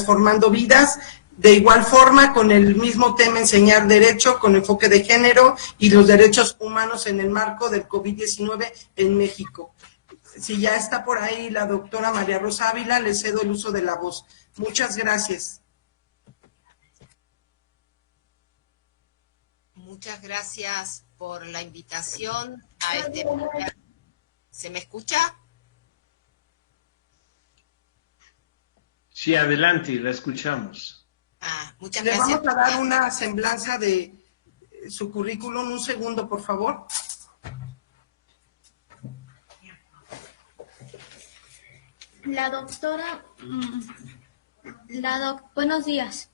Transformando Vidas, de igual forma con el mismo tema enseñar derecho con enfoque de género y los derechos humanos en el marco del COVID-19 en México. Si ya está por ahí la doctora María Rosa Ávila, le cedo el uso de la voz. Muchas gracias. Muchas gracias por la invitación a este primer... ¿Se me escucha? Sí, adelante, la escuchamos. Muchas Le gracias. vamos a dar una semblanza de su currículum. Un segundo, por favor. Buenos días.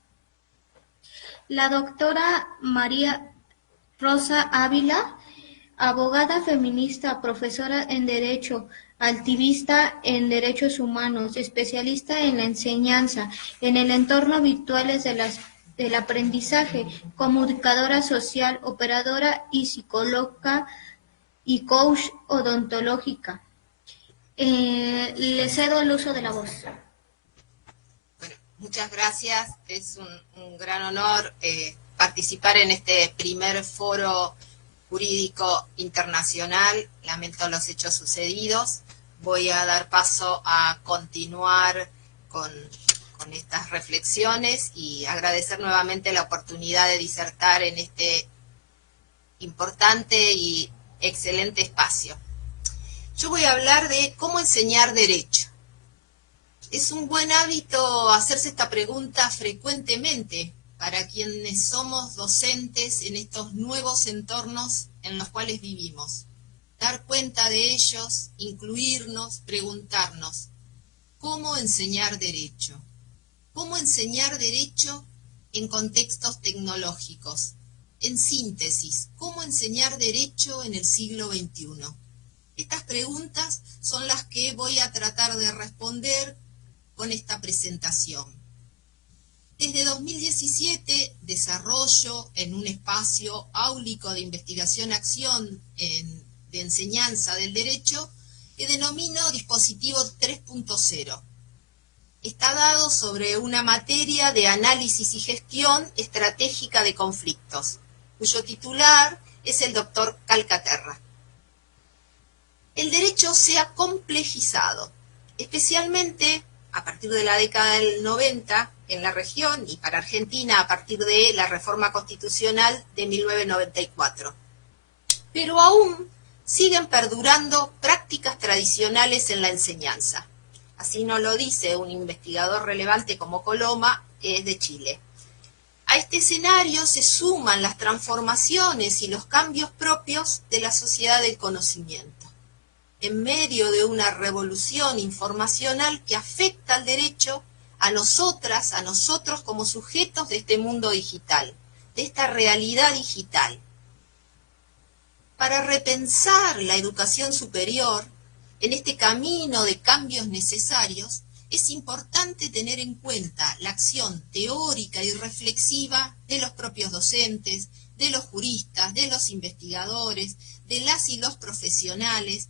La doctora María Rosa Ávila, abogada feminista, profesora en Derecho, activista en Derechos Humanos, especialista en la enseñanza, en el entorno virtuales del aprendizaje, comunicadora social, operadora y psicóloga y coach odontológica. Le cedo el uso de la voz. Bueno, muchas gracias. Es un gran honor participar en este primer foro jurídico internacional. Lamento los hechos sucedidos. Voy a dar paso a continuar con estas reflexiones y agradecer nuevamente la oportunidad de disertar en este importante y excelente espacio. Yo voy a hablar de cómo enseñar derecho. Es un buen hábito hacerse esta pregunta frecuentemente para quienes somos docentes en estos nuevos entornos en los cuales vivimos. Dar cuenta de ellos, incluirnos, preguntarnos, ¿cómo enseñar derecho? ¿Cómo enseñar derecho en contextos tecnológicos? En síntesis, ¿cómo enseñar derecho en el siglo XXI? Estas preguntas son las que voy a tratar de responder con esta presentación. Desde 2017 desarrollo en un espacio áulico de investigación-acción de enseñanza del derecho que denomino dispositivo 3.0. Está dado sobre una materia de análisis y gestión estratégica de conflictos, cuyo titular es el doctor Calcaterra. El derecho se ha complejizado, especialmente a partir de la década del 90 en la región y para Argentina a partir de la reforma constitucional de 1994. Pero aún siguen perdurando prácticas tradicionales en la enseñanza. Así nos lo dice un investigador relevante como Coloma, que es de Chile. A este escenario se suman las transformaciones y los cambios propios de la sociedad del conocimiento. En medio de una revolución informacional que afecta al derecho, a nosotras, a nosotros como sujetos de este mundo digital, de esta realidad digital. Para repensar la educación superior, en este camino de cambios necesarios, es importante tener en cuenta la acción teórica y reflexiva de los propios docentes, de los juristas, de los investigadores, de las y los profesionales,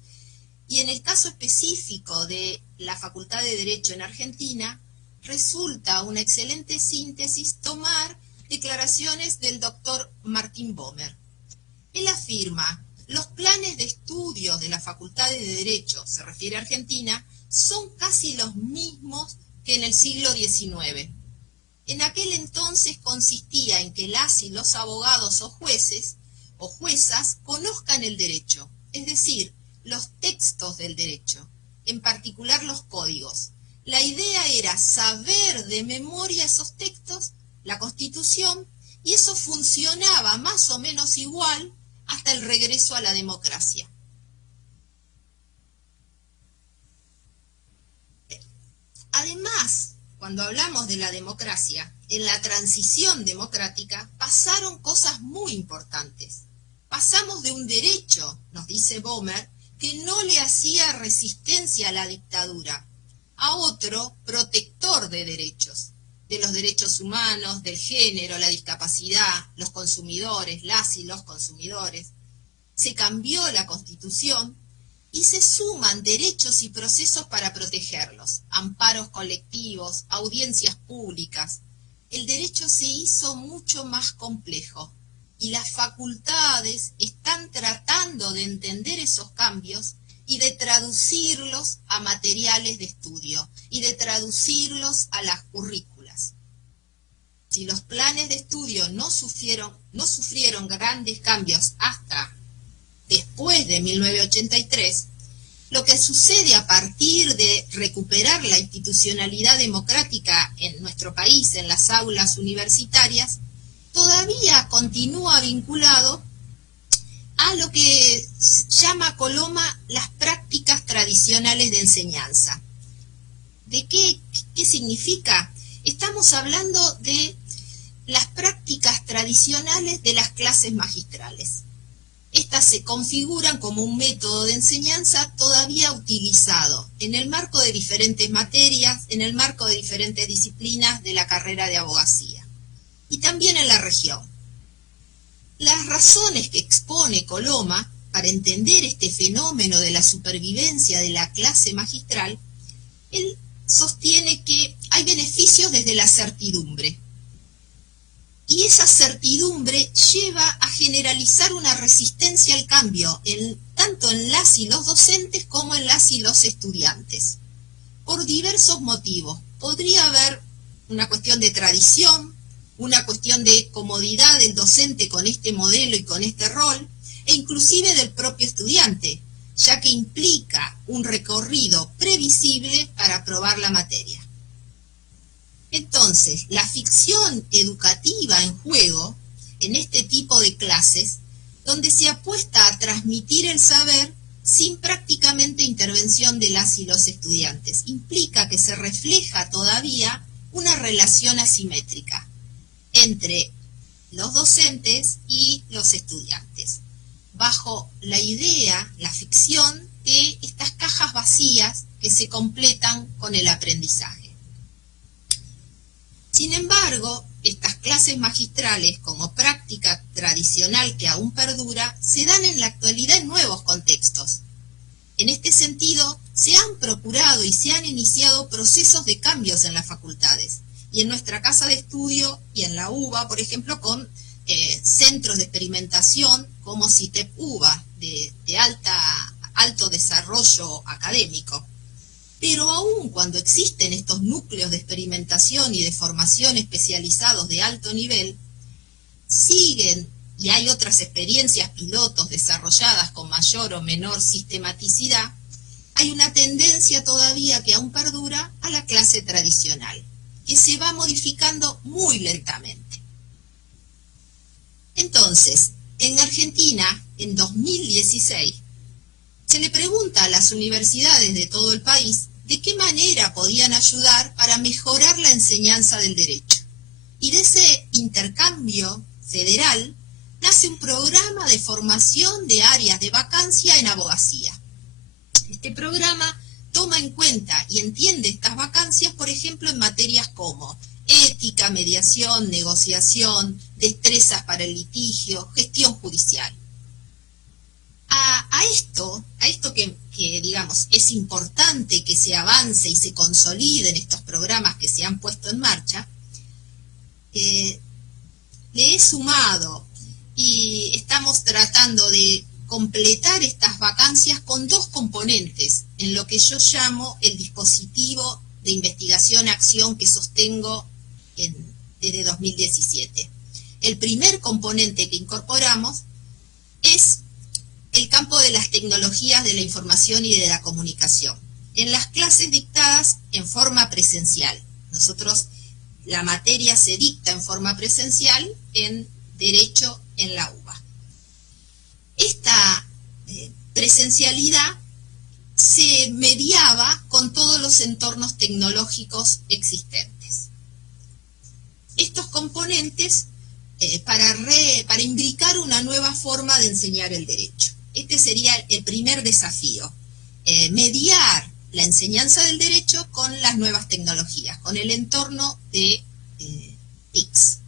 y en el caso específico de la Facultad de Derecho en Argentina, resulta una excelente síntesis tomar declaraciones del doctor Martín Bomer. Él afirma, los planes de estudios de la Facultad de Derecho, se refiere a Argentina, son casi los mismos que en el siglo XIX. En aquel entonces consistía en que las y los abogados o jueces o juezas conozcan el derecho, es decir, los textos del derecho, en particular los códigos. La idea era saber de memoria esos textos, la Constitución, y eso funcionaba más o menos igual hasta el regreso a la democracia. Además, cuando hablamos de la democracia, en la transición democrática pasaron cosas muy importantes. Pasamos de un derecho, nos dice Bomer, que no le hacía resistencia a la dictadura, a otro protector de derechos, de los derechos humanos, del género, la discapacidad, los consumidores, las y los consumidores. Se cambió la Constitución y se suman derechos y procesos para protegerlos, amparos colectivos, audiencias públicas. El derecho se hizo mucho más complejo y las facultades están tratando de entender esos cambios y de traducirlos a materiales de estudio y de traducirlos a las currículas. Si los planes de estudio no sufrieron grandes cambios hasta después de 1983, lo que sucede a partir de recuperar la institucionalidad democrática en nuestro país, en las aulas universitarias, todavía continúa vinculado a lo que llama Coloma las prácticas tradicionales de enseñanza. ¿De qué significa? Estamos hablando de las prácticas tradicionales de las clases magistrales. Estas se configuran como un método de enseñanza todavía utilizado en el marco de diferentes materias, en el marco de diferentes disciplinas de la carrera de abogacía, y también en la región. Las razones que expone Coloma para entender este fenómeno de la supervivencia de la clase magistral, él sostiene que hay beneficios desde la certidumbre. Y esa certidumbre lleva a generalizar una resistencia al cambio, tanto en las y los docentes como en las y los estudiantes, por diversos motivos. Podría haber una cuestión de tradición, una cuestión de comodidad del docente con este modelo y con este rol, e inclusive del propio estudiante, ya que implica un recorrido previsible para aprobar la materia. Entonces, la ficción educativa en juego, en este tipo de clases, donde se apuesta a transmitir el saber sin prácticamente intervención de las y los estudiantes, implica que se refleja todavía una relación asimétrica entre los docentes y los estudiantes, bajo la idea, la ficción de estas cajas vacías que se completan con el aprendizaje. Sin embargo, estas clases magistrales como práctica tradicional que aún perdura, se dan en la actualidad en nuevos contextos. En este sentido, se han procurado y se han iniciado procesos de cambios en las facultades, y en nuestra casa de estudio y en la UBA, por ejemplo, con centros de experimentación como CITEP UBA, de alto desarrollo académico. Pero aún cuando existen estos núcleos de experimentación y de formación especializados de alto nivel, siguen, y hay otras experiencias pilotos desarrolladas con mayor o menor sistematicidad, hay una tendencia todavía que aún perdura a la clase tradicional, que se va modificando muy lentamente. Entonces, en Argentina, en 2016, se le pregunta a las universidades de todo el país de qué manera podían ayudar para mejorar la enseñanza del derecho. Y de ese intercambio federal nace un programa de formación de áreas de vacancia en abogacía. Este programa toma en cuenta y entiende estas vacancias, por ejemplo, en materias como ética, mediación, negociación, destrezas para el litigio, gestión judicial. A esto que digamos es importante que se avance y se consoliden estos programas que se han puesto en marcha, le he sumado y estamos tratando de completar estas vacancias con dos componentes en lo que yo llamo el dispositivo de investigación-acción que sostengo desde 2017. El primer componente que incorporamos es el campo de las tecnologías de la información y de la comunicación, en las clases dictadas en forma presencial. Nosotros, la materia se dicta en forma presencial en Derecho en la UBA. Esta presencialidad se mediaba con todos los entornos tecnológicos existentes. Estos componentes para imbricar una nueva forma de enseñar el derecho. Este sería el primer desafío, mediar la enseñanza del derecho con las nuevas tecnologías, con el entorno de TICs.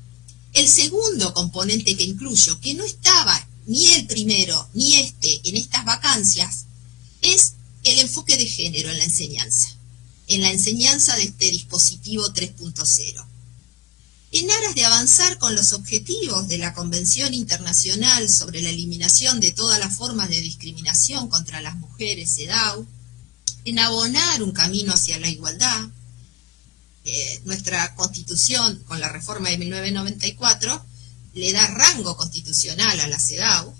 El segundo componente que incluyo, que no estaba ni el primero ni en estas vacancias, es el enfoque de género en la enseñanza de este dispositivo 3.0. En aras de avanzar con los objetivos de la Convención Internacional sobre la Eliminación de todas las formas de discriminación contra las mujeres, CEDAW, en abonar un camino hacia la igualdad, nuestra Constitución, con la reforma de 1994, le da rango constitucional a la CEDAW.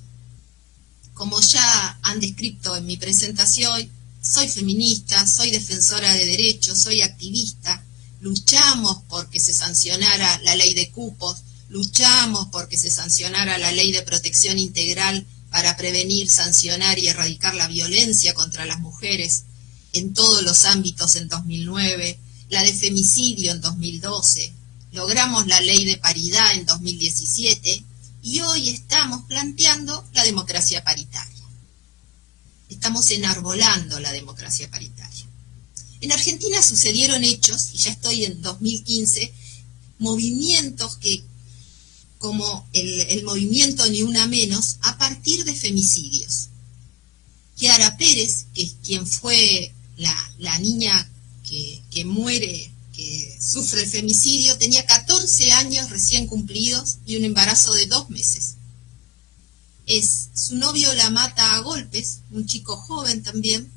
Como ya han descrito en mi presentación, soy feminista, soy defensora de derechos, soy activista. Luchamos porque se sancionara la ley de cupos, luchamos porque se sancionara la ley de protección integral para prevenir, sancionar y erradicar la violencia contra las mujeres en todos los ámbitos en 2009, la de femicidio en 2012, logramos la ley de paridad en 2017 y hoy estamos planteando la democracia paritaria. Estamos enarbolando la democracia paritaria. En Argentina sucedieron hechos, y ya estoy en 2015, movimientos que, como el movimiento Ni Una Menos, a partir de femicidios. Kiara Pérez, que es quien fue la niña que muere, que sufre el femicidio, tenía 14 años recién cumplidos y un embarazo de 2 meses. Su novio la mata a golpes, un chico joven también,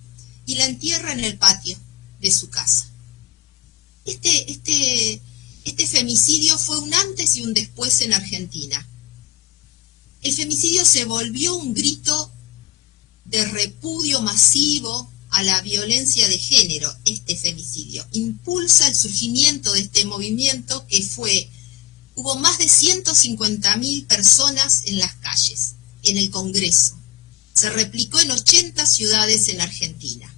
y la entierra en el patio de su casa. Este femicidio fue un antes y un después en Argentina. El femicidio se volvió un grito de repudio masivo a la violencia de género. Este femicidio impulsa el surgimiento de este movimiento hubo más de 150.000 personas en las calles, en el Congreso. Se replicó en 80 ciudades en Argentina.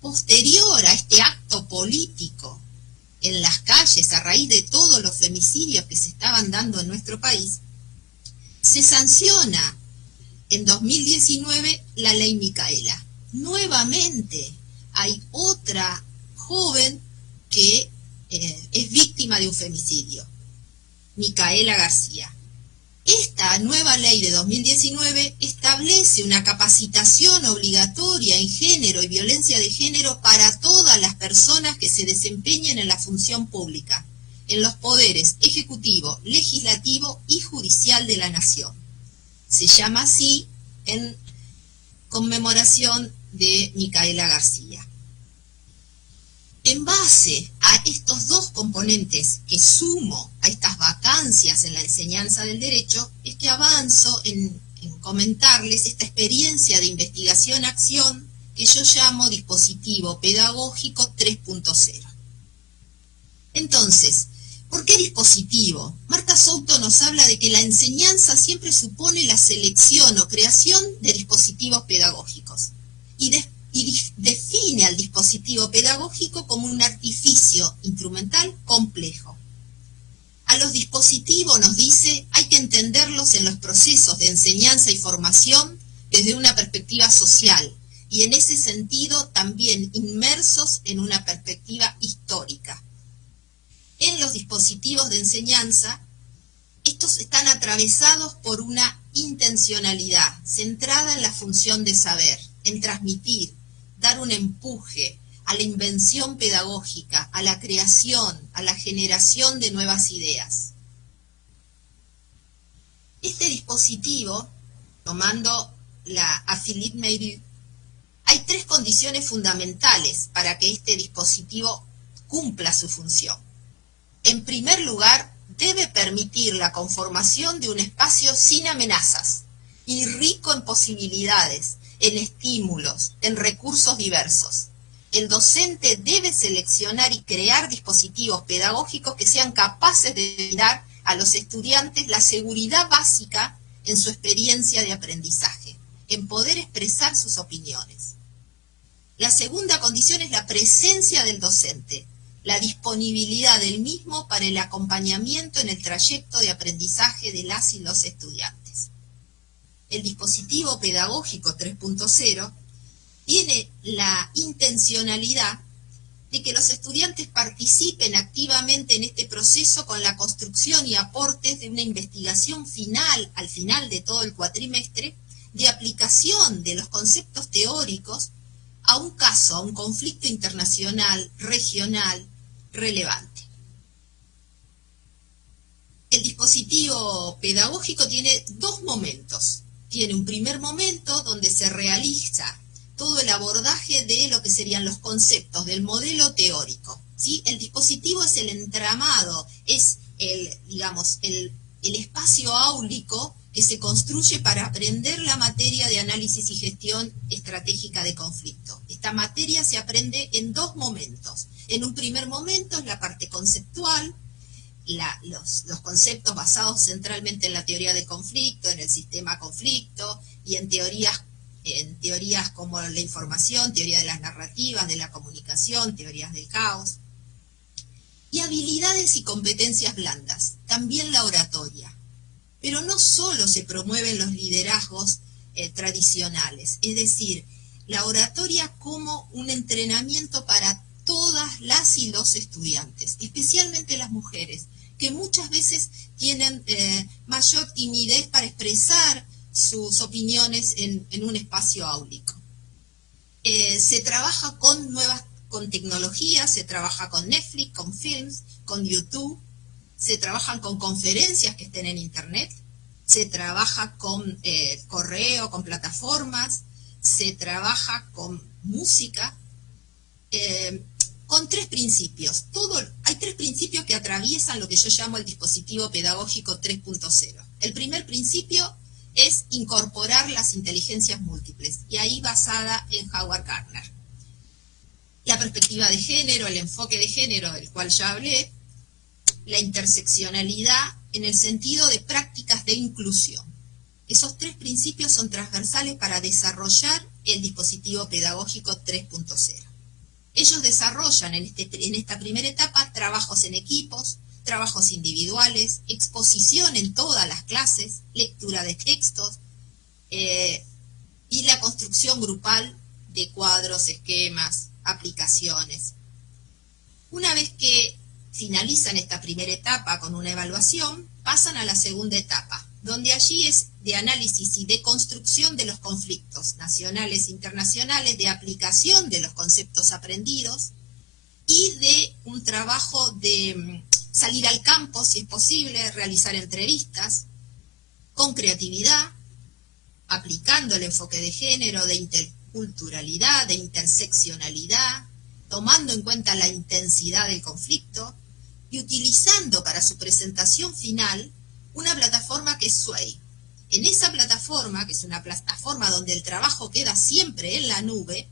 Posterior a este acto político en las calles, a raíz de todos los femicidios que se estaban dando en nuestro país, se sanciona en 2019 la ley Micaela. Nuevamente hay otra joven que es víctima de un femicidio, Micaela García. Esta nueva ley de 2019 establece una capacitación obligatoria en género y violencia de género para todas las personas que se desempeñen en la función pública, en los poderes ejecutivo, legislativo y judicial de la nación. Se llama así en conmemoración de Micaela García. En base a estos dos componentes que sumo a estas vacancias en la enseñanza del derecho, es que avanzo en comentarles esta experiencia de investigación-acción que yo llamo dispositivo pedagógico 3.0. Entonces, ¿por qué dispositivo? Marta Souto nos habla de que la enseñanza siempre supone la selección o creación de dispositivos pedagógicos y define al dispositivo pedagógico como un artificio instrumental complejo. A los dispositivos, nos dice, hay que entenderlos en los procesos de enseñanza y formación desde una perspectiva social y en ese sentido también inmersos en una perspectiva histórica. En los dispositivos de enseñanza, estos están atravesados por una intencionalidad centrada en la función de saber, en transmitir, dar un empuje a la invención pedagógica, a la creación, a la generación de nuevas ideas. Este dispositivo, tomando la Philippe Meyrick, hay 3 condiciones fundamentales para que este dispositivo cumpla su función. En primer lugar, debe permitir la conformación de un espacio sin amenazas y rico en posibilidades, en estímulos, en recursos diversos. El docente debe seleccionar y crear dispositivos pedagógicos que sean capaces de dar a los estudiantes la seguridad básica en su experiencia de aprendizaje, en poder expresar sus opiniones. La segunda condición es la presencia del docente, la disponibilidad del mismo para el acompañamiento en el trayecto de aprendizaje de las y los estudiantes. El dispositivo pedagógico 3.0 tiene la intencionalidad de que los estudiantes participen activamente en este proceso con la construcción y aportes de una investigación final, al final de todo el cuatrimestre, de aplicación de los conceptos teóricos a un caso, a un conflicto internacional, regional, relevante. El dispositivo pedagógico tiene dos momentos. Tiene un primer momento donde se realiza todo el abordaje de lo que serían los conceptos del modelo teórico, ¿sí? El dispositivo es el entramado, es el espacio áulico que se construye para aprender la materia de análisis y gestión estratégica de conflicto. Esta materia se aprende en dos momentos. En un primer momento es la parte conceptual, los conceptos basados centralmente en la teoría del conflicto, en el sistema conflicto y en teorías como la información, teoría de las narrativas, de la comunicación, teorías del caos. Y habilidades y competencias blandas, también la oratoria. Pero no solo se promueven los liderazgos tradicionales, es decir, la oratoria como un entrenamiento para todas las y los estudiantes, especialmente las mujeres, que muchas veces tienen mayor timidez para expresar sus opiniones en un espacio áulico. Se trabaja con tecnologías, se trabaja con Netflix, con films, con YouTube, se trabajan con conferencias que estén en internet, se trabaja con correo, con plataformas, se trabaja con música, con tres principios. Hay tres principios que atraviesan lo que yo llamo el dispositivo pedagógico 3.0. El primer principio es incorporar las inteligencias múltiples, y ahí basada en Howard Gardner. La perspectiva de género, el enfoque de género del cual ya hablé, la interseccionalidad en el sentido de prácticas de inclusión. Esos tres principios son transversales para desarrollar el dispositivo pedagógico 3.0. Ellos desarrollan en esta primera etapa trabajos en equipos, trabajos individuales, exposición en todas las clases, lectura de textos y la construcción grupal de cuadros, esquemas, aplicaciones. Una vez que finalizan esta primera etapa con una evaluación, pasan a la segunda etapa, donde allí es de análisis y de construcción de los conflictos nacionales e internacionales, de aplicación de los conceptos aprendidos y de un trabajo de salir al campo, si es posible, realizar entrevistas con creatividad, aplicando el enfoque de género, de interculturalidad, de interseccionalidad, tomando en cuenta la intensidad del conflicto y utilizando para su presentación final una plataforma que es Sway. En esa plataforma, que es una plataforma donde el trabajo queda siempre en la nube,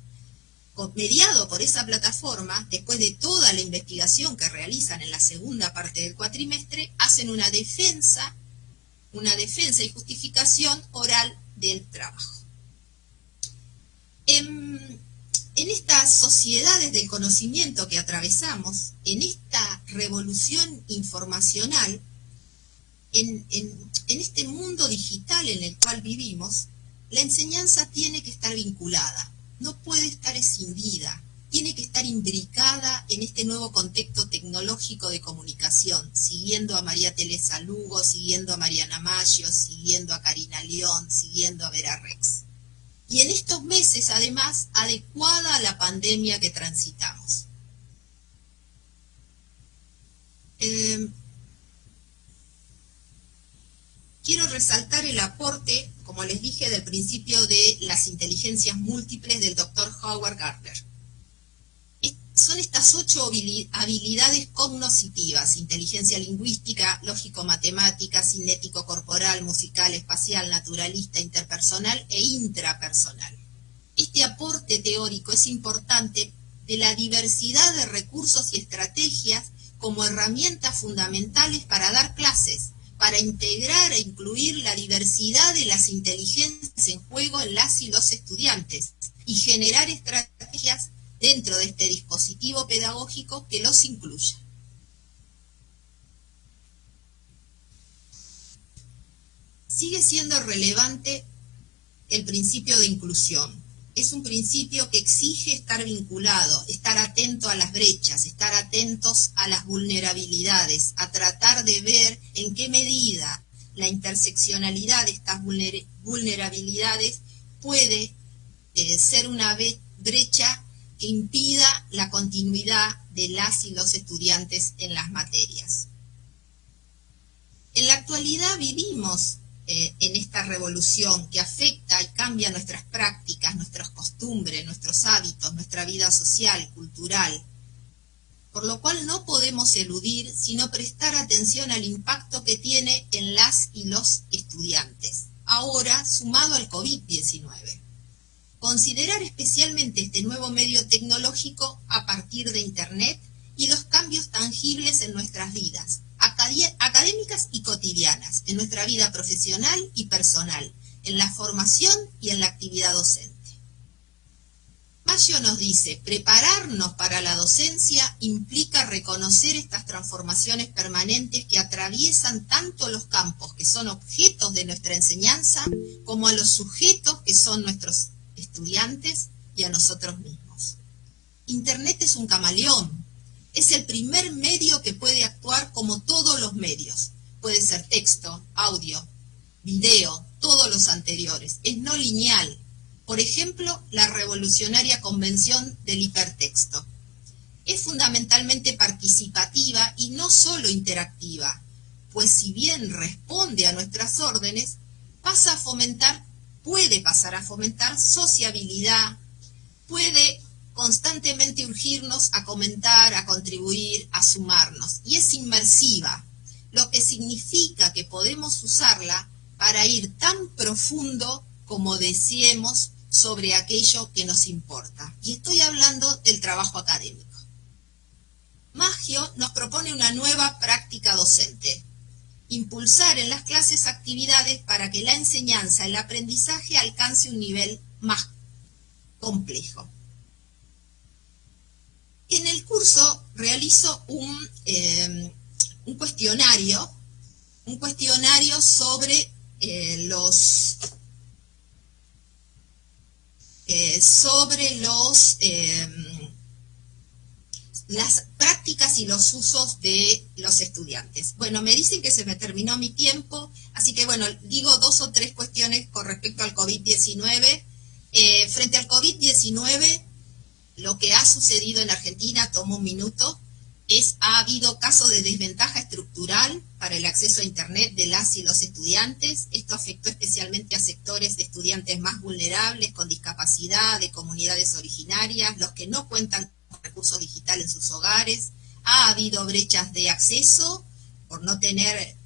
mediado por esa plataforma, después de toda la investigación que realizan en la segunda parte del cuatrimestre, hacen una defensa y justificación oral del trabajo. En estas sociedades del conocimiento que atravesamos, en esta revolución informacional, en este mundo digital en el cual vivimos, la enseñanza tiene que estar vinculada, no puede estar escindida, tiene que estar imbricada en este nuevo contexto tecnológico de comunicación, siguiendo a María Teresa Lugo, siguiendo a Mariana Maggio, siguiendo a Karina León, siguiendo a Vera Rex. Y en estos meses, además, adecuada a la pandemia que transitamos. Quiero resaltar el aporte, como les dije, del principio de las inteligencias múltiples del Dr. Howard Gardner. Son estas 8 habilidades cognoscitivas: inteligencia lingüística, lógico-matemática, cinético-corporal, musical, espacial, naturalista, interpersonal e intrapersonal. Este aporte teórico es importante de la diversidad de recursos y estrategias como herramientas fundamentales para dar clases, para integrar e incluir la diversidad de las inteligencias en juego en las y los estudiantes y generar estrategias dentro de este dispositivo pedagógico que los incluya. Sigue siendo relevante el principio de inclusión. Es un principio que exige estar vinculado, estar atento a las brechas, estar atentos a las vulnerabilidades, a tratar de ver en qué medida la interseccionalidad de estas vulnerabilidades puede ser una brecha que impida la continuidad de las y los estudiantes en las materias. En la actualidad vivimos en esta revolución que afecta y cambia nuestras prácticas, nuestras costumbres, nuestros hábitos, nuestra vida social, cultural, por lo cual no podemos eludir, sino prestar atención al impacto que tiene en las y los estudiantes, ahora sumado al COVID-19. Considerar especialmente este nuevo medio tecnológico a partir de Internet y los cambios tangibles en nuestras vidas, académicas y cotidianas, en nuestra vida profesional y personal, en la formación y en la actividad docente. Maggio nos dice, prepararnos para la docencia implica reconocer estas transformaciones permanentes que atraviesan tanto los campos que son objetos de nuestra enseñanza, como a los sujetos que son nuestros estudiantes y a nosotros mismos. Internet es un camaleón, es el primer medio que puede actuar como todos los medios. Puede ser texto, audio, video, todos los anteriores, es no lineal. Por ejemplo, la revolucionaria convención del hipertexto. Es fundamentalmente participativa y no solo interactiva, pues si bien responde a nuestras órdenes, puede pasar a fomentar sociabilidad, puede constantemente urgirnos a comentar, a contribuir, a sumarnos, y es inmersiva, lo que significa que podemos usarla para ir tan profundo como deseemos sobre aquello que nos importa. Y estoy hablando del trabajo académico. Maggio nos propone una nueva práctica docente. Impulsar en las clases actividades para que la enseñanza, el aprendizaje alcance un nivel más complejo. En el curso realizo un cuestionario sobre las prácticas y los usos de los estudiantes. Bueno, me dicen que se me terminó mi tiempo, así que bueno, digo 2 o 3 cuestiones con respecto al COVID-19. Frente al COVID-19, lo que ha sucedido en Argentina, tomo un minuto, ha habido casos de desventaja estructural para el acceso a Internet de las y los estudiantes. Esto afectó especialmente a sectores de estudiantes más vulnerables, con discapacidad, de comunidades originarias, los que no cuentan con recursos digitales en sus hogares. Ha habido brechas de acceso por no tener,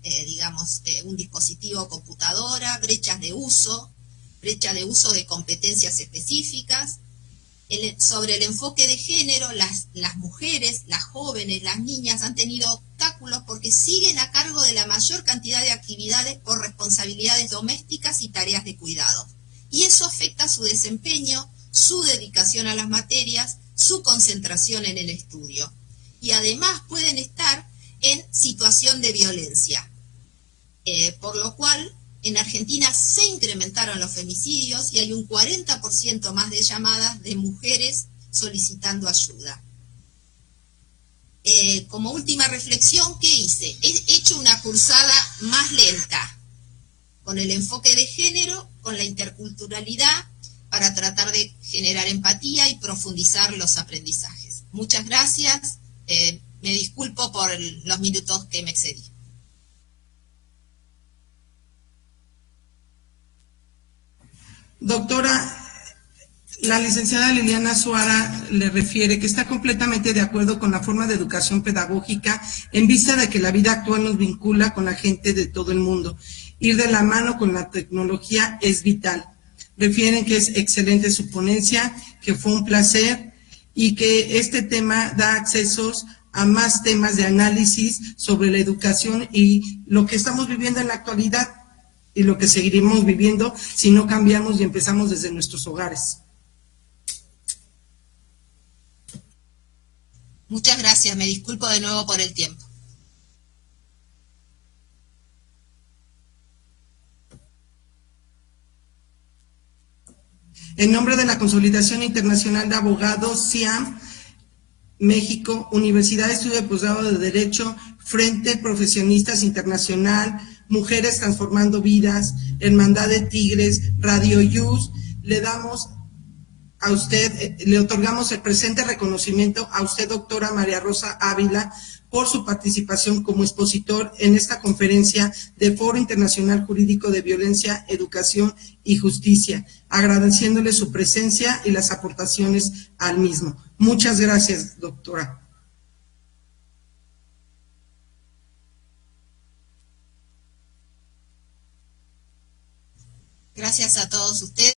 un dispositivo o computadora, brechas de uso, brecha de uso de competencias específicas. Sobre el enfoque de género, las mujeres, las jóvenes, las niñas han tenido obstáculos porque siguen a cargo de la mayor cantidad de actividades por responsabilidades domésticas y tareas de cuidado. Y eso afecta su desempeño, su dedicación a las materias, su concentración en el estudio. Y además pueden estar en situación de violencia, por lo cual en Argentina se incrementaron los femicidios y hay un 40% más de llamadas de mujeres solicitando ayuda. Como última reflexión, ¿qué hice? He hecho una cursada más lenta, con el enfoque de género, con la interculturalidad, para tratar de generar empatía y profundizar los aprendizajes. Muchas gracias. Me disculpo por los minutos que me excedí. Doctora, la licenciada Liliana Suara le refiere que está completamente de acuerdo con la forma de educación pedagógica en vista de que la vida actual nos vincula con la gente de todo el mundo. Ir de la mano con la tecnología es vital. Refieren que es excelente su ponencia, que fue un placer y que este tema da accesos a más temas de análisis sobre la educación y lo que estamos viviendo en la actualidad y lo que seguiremos viviendo si no cambiamos y empezamos desde nuestros hogares. Muchas gracias, me disculpo de nuevo por el tiempo. En nombre de la Consolidación Internacional de Abogados, CIAM, México, Universidad de Estudio de Posgrado de Derecho, Frente Profesionistas Internacional, Mujeres Transformando Vidas, Hermandad de Tigres, Radio Yus, le damos a usted, le otorgamos el presente reconocimiento a usted, doctora María Rosa Ávila, por su participación como expositor en esta conferencia de Foro Internacional Jurídico de Violencia, Educación y Justicia, agradeciéndole su presencia y las aportaciones al mismo. Muchas gracias, doctora. Gracias a todos ustedes.